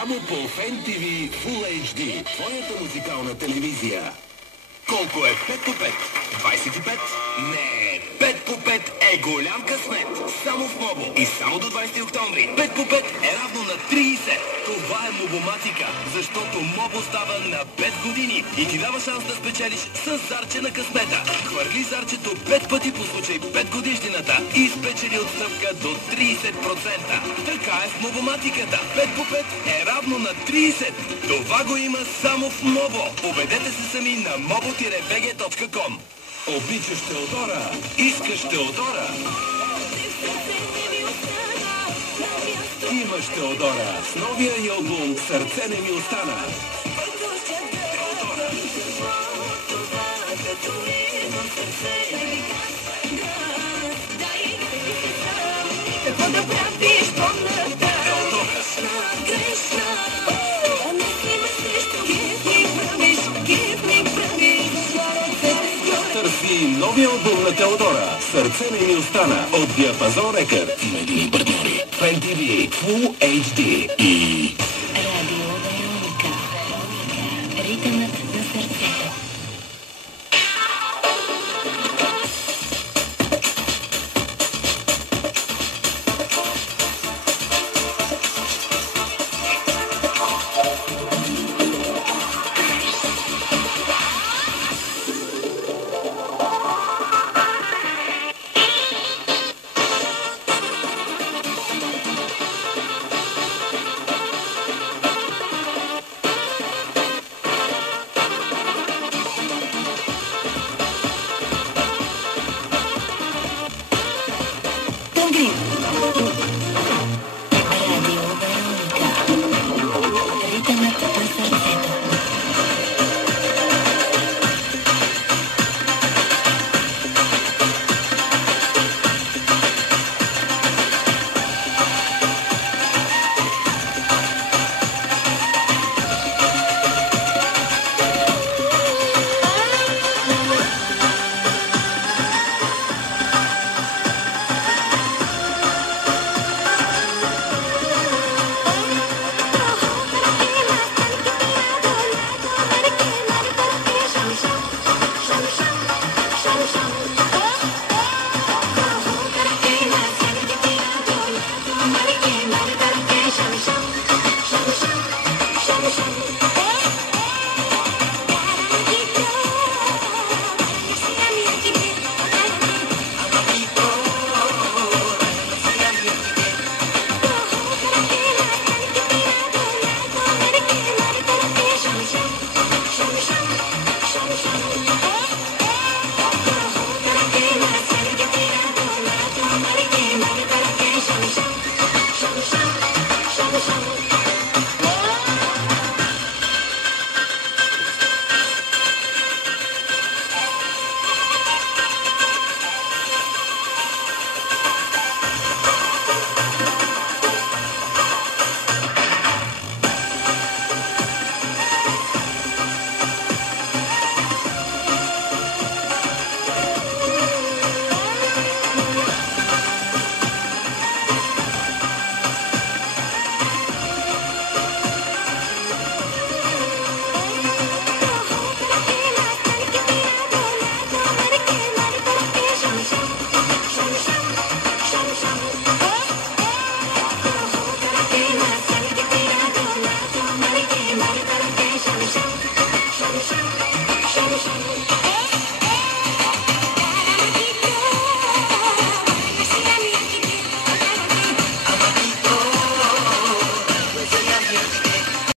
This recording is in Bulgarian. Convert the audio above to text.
Само по Fan TV Full HD. Твоята музикална телевизия. Колко е 5 по 5? 25? Не, 5 по 5 е голям късмет. Само в Мобо и само до 20 октомври. 5 по 5 е равно на 30. Това е Мобоматика, защото Мобо става на 5 години и ти дава шанс да спечелиш с зарче на късмета. Хвърли зарчето 5 пъти по случай 5 годишнината и спечели отстъпка до 30%. Така е в Мобоматиката. 5 по 5 е равно на 30. Това го има само в Мобо. Убедете се сами на mobo-bg.com. Обичаш Теодора, искаш Теодора. Имаш Теодора с новия й албум "Сърце не ми остана". Теодора. Какво да правиш по-ната? Теодора. Търси новия албум на Теодора "Сърце не ми остана" от Диапазон Рекърд. Медийни партньори Fan TV Full HD и Радио Вероника. Ритъмът на сърцето. Радио Вероника. Ритъмът на сърцето. Shut